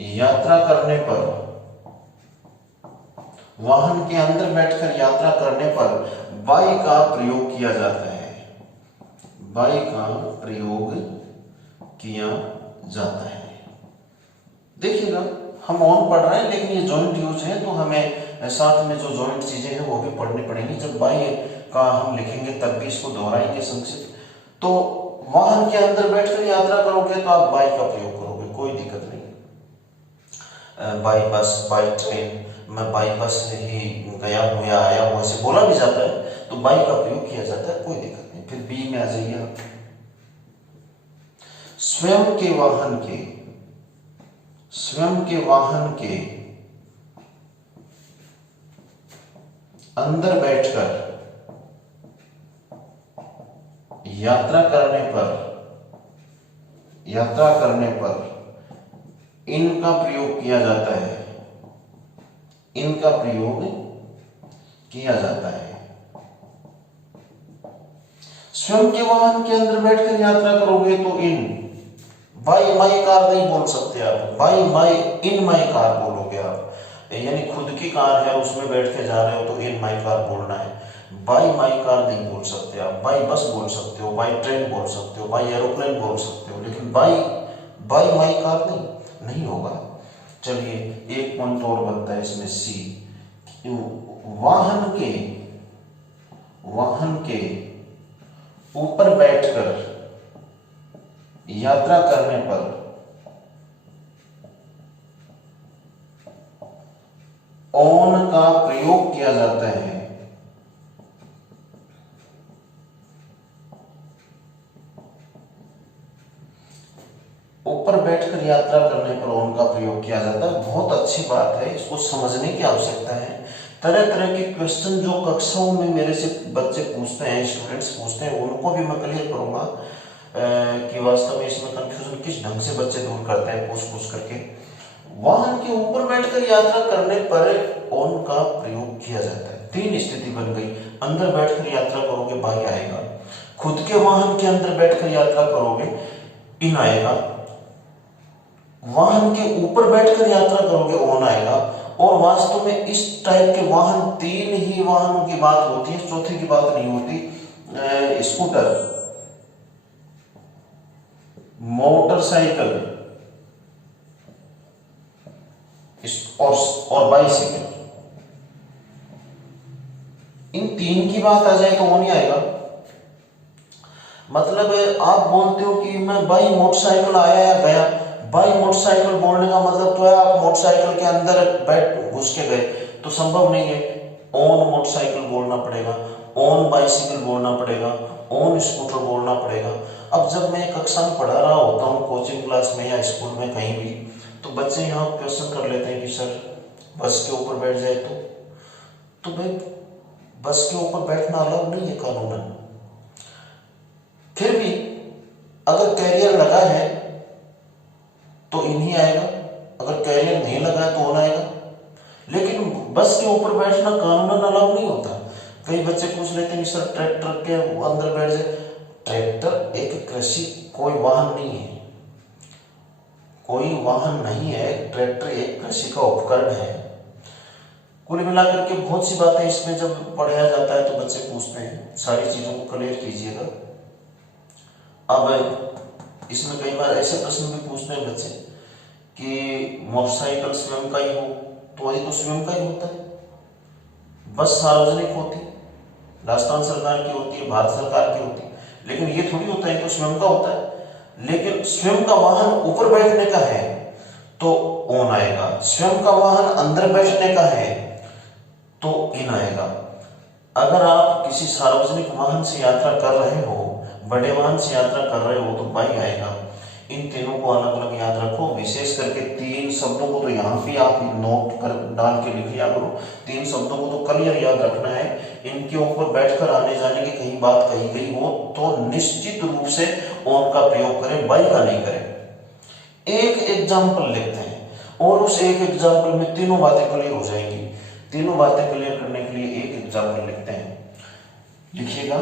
यात्रा करने पर वाहन के अंदर बैठकर यात्रा करने पर बाई का प्रयोग किया जाता है। बाई का प्रयोग किया जाता है। देखिएगा हम ऑन पढ़ रहे हैं लेकिन ये जॉइंट यूज है तो हमें साथ में जो जॉइंट चीजें हैं वो भी पढ़नी पड़ेंगी। जब बाई का हम लिखेंगे तब भी इसको दोहराएंगे संक्षिप्त। तो वाहन के अंदर बैठकर यात्रा करोगे तो आप बाई का प्रयोग करोगे, कोई दिक्कत नहीं। बाई बस, बाई ट्रेन, मैं बाई बस से ही गया हूँ या आया हूँ ऐसे बोला भी जाता है तो बाई का प्रयोग किया जाता है, कोई दिक्कत नहीं। फिर बी में आ जाइए आप। स्वयं के वाहन के, स्वयं के वाहन के अंदर बैठकर यात्रा करने पर इनका प्रयोग किया जाता है। इनका प्रयोग किया जाता है। स्वयं के वाहन के अंदर बैठकर यात्रा करोगे तो इन, बाई माई कार नहीं बोल सकते आप, by my in my car बोलोगे आप। यानी खुद की कार है उसमें बैठ के जा रहे हो तो इन माई कार बोलना है। बाई माई कार नहीं बोल सकते आप। बाई बस बोल सकते हो, बाई ट्रेन बोल सकते हो, बाई एरोप्लेन बोल सकते हो, लेकिन बाई माई कार नहीं होगा। चलिए एक पॉइंट और बनता है इसमें सी, वाहन के ऊपर बैठकर यात्रा करने पर ऑन का प्रयोग किया जाता है। ऊपर बैठकर यात्रा करने पर ऑन का प्रयोग किया जाता है। बहुत अच्छी बात है, इसको समझने की आवश्यकता है। तरह तरह के क्वेश्चन जो कक्षाओं में मेरे से बच्चे पूछते हैं, स्टूडेंट्स पूछते हैं, उनको भी मैं क्लियर करूंगा कि वास्तव में इसमें कंफ्यूजन किस ढंग से बच्चे दूर करते हैं पूछ करके। वाहन के ऊपर बैठकर यात्रा करने पर ऑन का प्रयोग किया जाता है। तीन स्थिति बन गई। अंदर बैठकर यात्रा करोगे बाई आएगा, खुद के वाहन के अंदर बैठकर यात्रा करोगे इन आएगा, वाहन के ऊपर बैठकर यात्रा करोगे ऑन आएगा। और वास्तव में इस टाइप के वाहन तीन ही वाहनों की बात होती है, चौथे की बात नहीं होती। स्कूटर, मोटरसाइकिल और बाइसिकल, इन तीन की बात आ जाए तो ऑन ही आएगा। मतलब आप बोलते हो कि मैं बाई मोटरसाइकिल आया या गया, बाई मोटरसाइकिल बोलने का मतलब तो है आप मोटरसाइकिल के अंदर बैठ घुस के गए, तो संभव नहीं है। ऑन मोटरसाइकिल बोलना पड़ेगा, ऑन बाइसिकल बोलना पड़ेगा, ऑन स्कूटर बोलना पड़ेगा। अब जब मैं कक्षा में पढ़ा रहा होता हूँ कोचिंग क्लास में या स्कूल में कहीं भी, तो बच्चे यहाँ क्वेश्चन कर लेते हैं कि सर बस के ऊपर बैठ जाए तो भाई बस के ऊपर बैठना अलाउ नहीं है कानूनन। फिर भी अगर कैरियर लगा है तो इन ही आएगा, अगर कैरियर नहीं लगा है तो ऑन आएगा। लेकिन बस के ऊपर बैठना कानूनन अलाउ नहीं होता। कई बच्चे पूछ लेते हैं सर ट्रैक्टर के अंदर बैठ जाए। ट्रैक्टर एक कृषि कोई वाहन नहीं है, कोई वाहन नहीं है। ट्रैक्टर एक कृषि का उपकरण है। कुल मिलाकर के बहुत सी बातें इसमें जब पढ़ाया जाता है तो बच्चे पूछते हैं, सारी चीजों को क्लियर कीजिएगा। अब इसमें कई बार ऐसे प्रश्न भी पूछते हैं बच्चे कि मोटरसाइकिल स्वयं का ही हो, तो वही तो स्वयं का ही होता है। बस सार्वजनिक होती, राजस्थान सरकार की होती है, भारत सरकार की होती है, लेकिन ये थोड़ी होता है तो स्वयं का होता है। लेकिन स्वयं का वाहन ऊपर बैठने का है तो ऑन आएगा, स्वयं का वाहन अंदर बैठने का है तो इन आएगा। अगर आप किसी सार्वजनिक वाहन से यात्रा कर रहे हो, बड़े वाहन से यात्रा कर रहे हो तो बाई आएगा। इन तीनों को अलग अलग याद रखो। विशेष करके तीन शब्दों को तो यहाँ भी आप नोट कर डाल के लिख लिया करो। तीन शब्दों को तो क्लियर याद रखना है। इनके ऊपर बैठकर आने जाने की कहीं बात कही गई हो तो निश्चित रूप से ऑन का प्रयोग करें, बाई का नहीं करें। एक एग्जाम्पल लिखते हैं और उस एक एग्जाम्पल में तीनों बातें क्लियर हो जाएंगी। तीनों बातें क्लियर करने के लिए एक एग्जाम्पल लिखते हैं, लिखिएगा।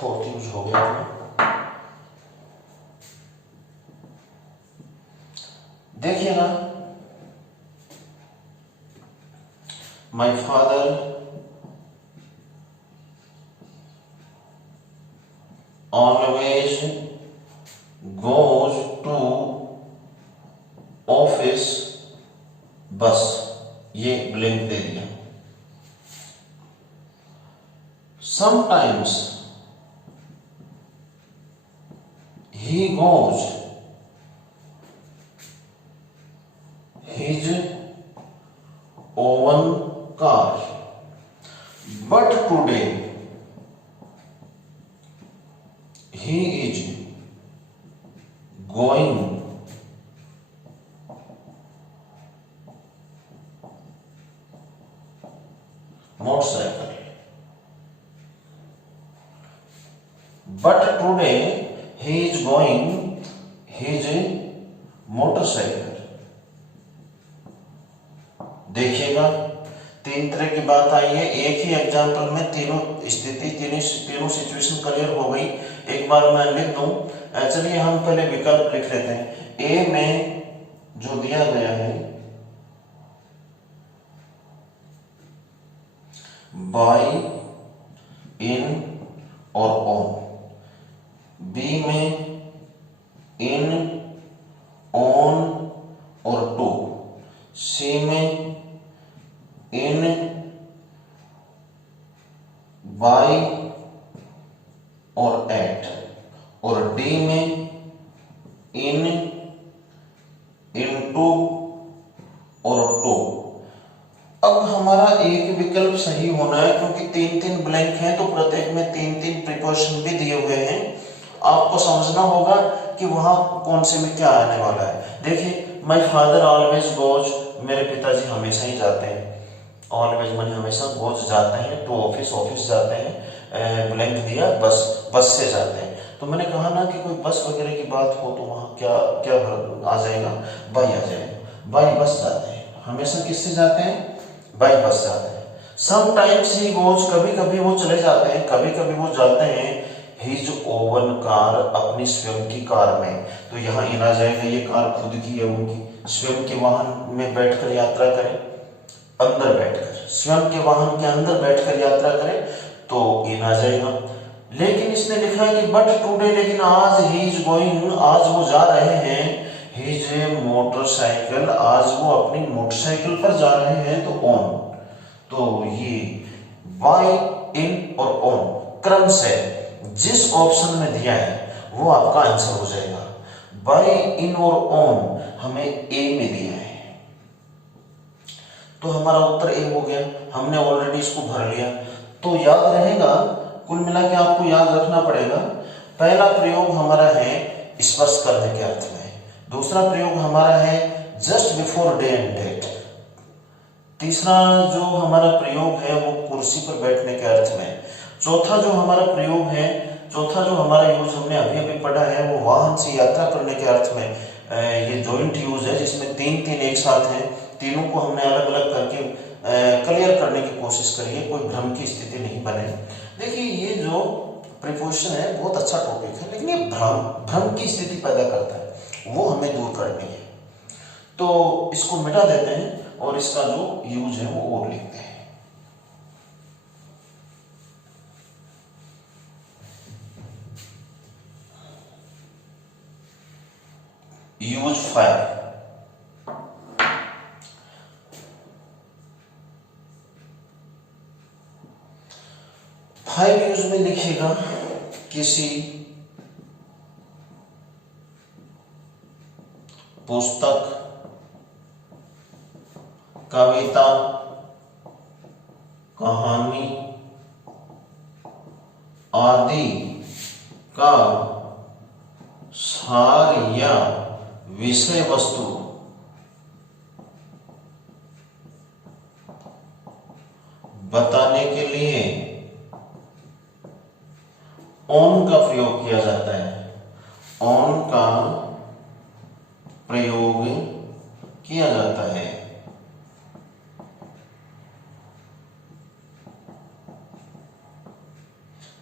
फोर्थ यूज हो गया अपना। देखिएगा, my father always goes to office bus, ये ब्लैंक दे दिया। Sometimes he goes his own car, but today he is going motorcycle. But today he is going his motorcycle. देखिएगा, तीन तरह की बात आई है एक ही एग्जाम्पल में, तीनों स्थिति तीनों सिचुएशन क्लियर हो गई। एक बार मैं लिख दूं, चलिए हम पहले विकल्प लिख लेते हैं। ए में जो दिया गया है बाय, इन और ऑन, बी में इन, ऑन और टू, सी में इन, बाय और एट, और डी में इन, इनटू और टू। अब हमारा एक विकल्प सही होना है क्योंकि तीन तीन ब्लैंक हैं, तो प्रत्येक में तीन तीन प्रिपोजिशन भी दिए हुए हैं। आपको समझना होगा कि वहां कौन से में क्या आने वाला है। देखिए, माय फादर ऑलवेज गोज, मेरे पिताजी हमेशा ही जाते हैं, ऑलवेज माने हमेशा, गोज जाते हैं, टू ऑफिस, ऑफिस जाते हैं, ब्लैंक दिया, बस से जाते हैं। तो मैंने कहा ना कि कोई बस वगैरह की बात हो तो वहां क्या क्या आ जाएगा, बाई आ जाएगा। बाई बस जाते हैं, हमेशा किससे जाते हैं, बाई बस जाते हैं। समटाइम्स ही गोज, कभी कभी वो चले जाते हैं, कभी कभी वो जाते हैं हिज ओवन कार, अपनी स्वयं की कार में। तो यहाँ इन आ जाएगा, ये कार खुद की है उनकी, स्वयं के वाहन में बैठकर यात्रा करें, अंदर बैठकर, स्वयं के वाहन के अंदर बैठकर यात्रा करें, तो इन आ जाएगा। लेकिन इसने लिखा है कि बट टुडे, लेकिन आज ही इज गोइंग, आज वो जा रहे हैं, हिज मोटरसाइकिल, आज वो अपनी मोटरसाइकिल पर जा रहे हैं, तो ऑन। तो ये बाय, इन और ऑन क्रम से जिस ऑप्शन में दिया है वो आपका आंसर हो जाएगा। बाय, इन और ऑन हमें ए में दिया है, तो हमारा उत्तर ए हो गया। हमने ऑलरेडी इसको भर लिया। तो याद रहेगा, कुल मिला के आपको याद रखना पड़ेगा, पहला प्रयोग हमारा है स्पर्श करने के अर्थ में, दूसरा प्रयोग हमारा है just before day and date, तीसरा जो हमारा प्रयोग है वो कुर्सी पर बैठने के अर्थ में, चौथा जो हमारा प्रयोग है, चौथा जो हमारा यूज हमने अभी अभी पढ़ा है वो वाहन से यात्रा करने के अर्थ में, ये जॉइंट यूज है जिसमें तीन तीन एक साथ हैं, तीनों को हमने अलग अलग करके क्लियर करने की कोशिश करी है, कोई भ्रम की स्थिति नहीं बने। देखिए, ये जो प्रीपोजिशन है बहुत अच्छा टॉपिक है, लेकिन ये भ्रम की स्थिति पैदा करता है, वो हमें दूर करनी है। तो इसको मिटा देते हैं और इसका जो यूज है वो और लिखते हैं। यूज 5, यूज में लिखिएगा किसी पुस्तक, कविता, कहानी आदि का सार या विषय वस्तु बताने के लिए ऑन का प्रयोग किया जाता है, ऑन का प्रयोग किया जाता है।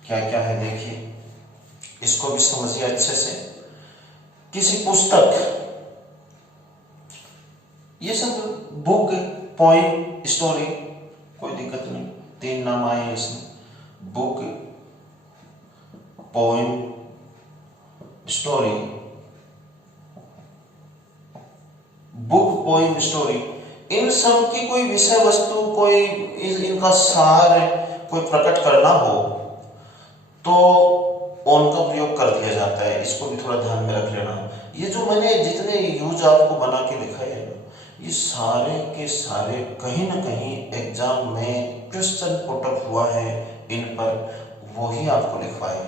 क्या क्या है देखिए, इसको भी समझिए अच्छे से। किसी पुस्तक, ये सब बुक, पोइम, स्टोरी, कोई दिक्कत नहीं, 3 नाम आए हैं इसमें, book, poem, story. Book, poem, story, इन सब की कोई विषय वस्तु, कोई इनका सार कोई प्रकट करना हो तो ऑन का प्रयोग कर दिया जाता है। इसको भी थोड़ा ध्यान में रख लेना। ये जो मैंने जितने यूज आपको बना के दिखाए हैं ना, ये सारे के सारे कहीं ना कहीं एग्जाम में क्वेश्चन पुटअप हुआ है इन पर, वही आपको लिखवाए,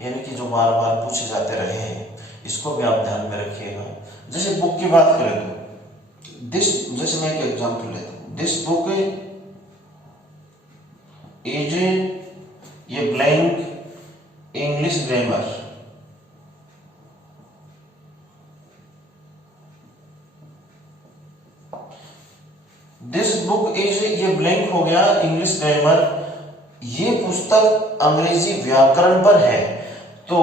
यानी कि जो बार बार पूछे जाते रहे हैं, इसको भी आप ध्यान में रखिएगा। जैसे बुक की बात करें तो जैसे मैं एक एग्जाम्पल लेता हूं, दिस बुक इज ये blank English grammar. This book is, ये ब्लैंक हो गया इंग्लिश ग्रामर, ये पुस्तक अंग्रेजी व्याकरण पर है। तो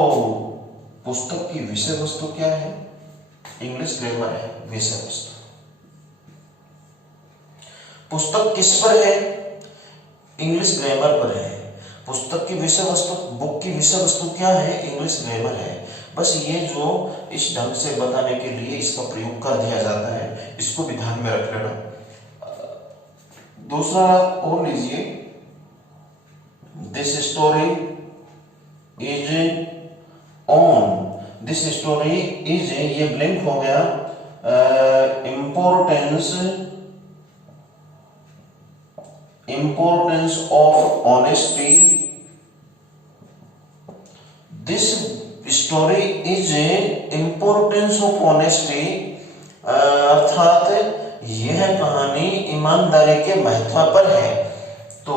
पुस्तक की विषय वस्तु क्या है? इंग्लिश ग्रामर है विषय वस्तु। पुस्तक किस पर है? इंग्लिश ग्रामर पर है। पुस्तक की विषय वस्तु, बुक की विषय वस्तु क्या है? इंग्लिश ग्रामर है। बस ये जो इस ढंग से बताने के लिए इसका प्रयोग कर दिया जाता है, इसको भी ध्यान में रख लेना। दूसरा और लीजिए, this story is on, this story is, ये ब्लैंक हो गया, importance of honesty, this story is importance of honesty, अर्थात यह कहानी ईमानदारी के महत्व पर है। तो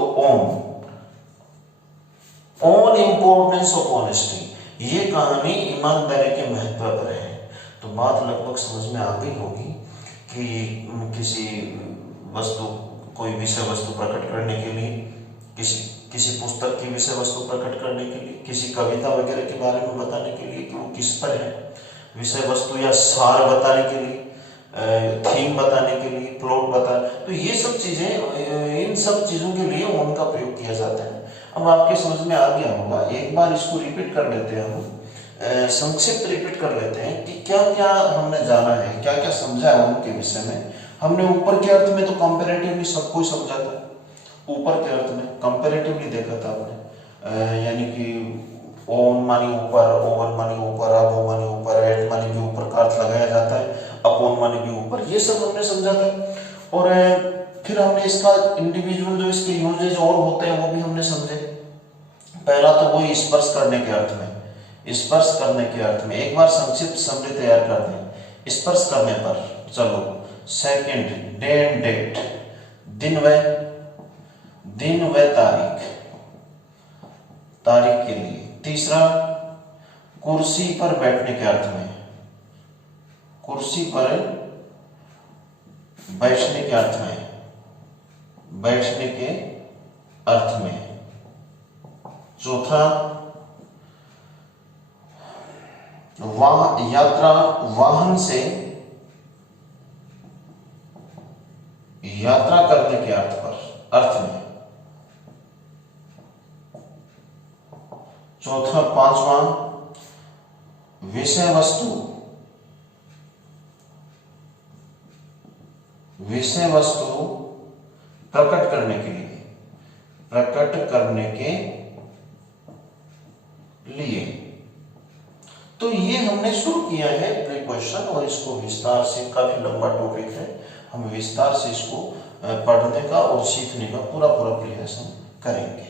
ऑन इम्पोर्टेंस ऑफ ऑनेस्टी, ये कहानी ईमानदारी के महत्व पर है। तो बात लगभग समझ में आ गई होगी कि किसी वस्तु, कोई विषय वस्तु प्रकट करने के लिए, किसी पुस्तक की विषय वस्तु प्रकट करने के लिए, किसी कविता वगैरह के बारे में बताने के लिए कि वो किस पर है, विषय वस्तु या सार बताने के लिए, थीम बताने के लिए, प्लॉट बता, तो ये सब चीजें, इन सब चीजों के लिए ऑन का प्रयोग किया जाता है। अब आपके समझ में आ गया होगा, एक बार इसको रिपीट कर लेते हैं हम, संक्षिप्त रिपीट कर लेते हैं कि क्या क्या हमने जाना है, क्या क्या समझा है उनके विषय में। हमने ऊपर के अर्थ में तो कंपैरेटिवली सब कुछ समझा था, ऊपर के अर्थ में कंपैरेटिवली देखा था आपने, यानी कि ओन मानी ऊपर, ओवन मानी ऊपर, अबो मानी ऊपर, एट मानी के ऊपर का अर्थ लगाया जाता है, अपॉन मानी के ऊपर, ये सब हमने समझा था। और फिर हमने इसका इंडिविजुअल जो इसके यूजेज और होते हैं वो भी हमने समझे। पहला तो वही स्पर्श करने के अर्थ में, स्पर्श करने के अर्थ में एक बार संक्षिप्त समरी तैयार कर दें स्पर्श करने पर। चलो, सेकंड, डे एंड डेट, दिन व तारीख, तारीख के लिए। तीसरा, कुर्सी पर बैठने के अर्थ में, कुर्सी पर बैठने के अर्थ में, बैठने के अर्थ में। चौथा, यात्रा, वाहन से यात्रा करने के अर्थ में। चौथा, पांचवा, विषय वस्तु, विषय वस्तु प्रकट करने के लिए, प्रकट करने के लिए। तो ये हमने शुरू किया है प्रीक्वेश्चन, और इसको विस्तार से, काफी लंबा टॉपिक है, हम विस्तार से इसको पढ़ने का और सीखने का पूरा प्रयास हम करेंगे।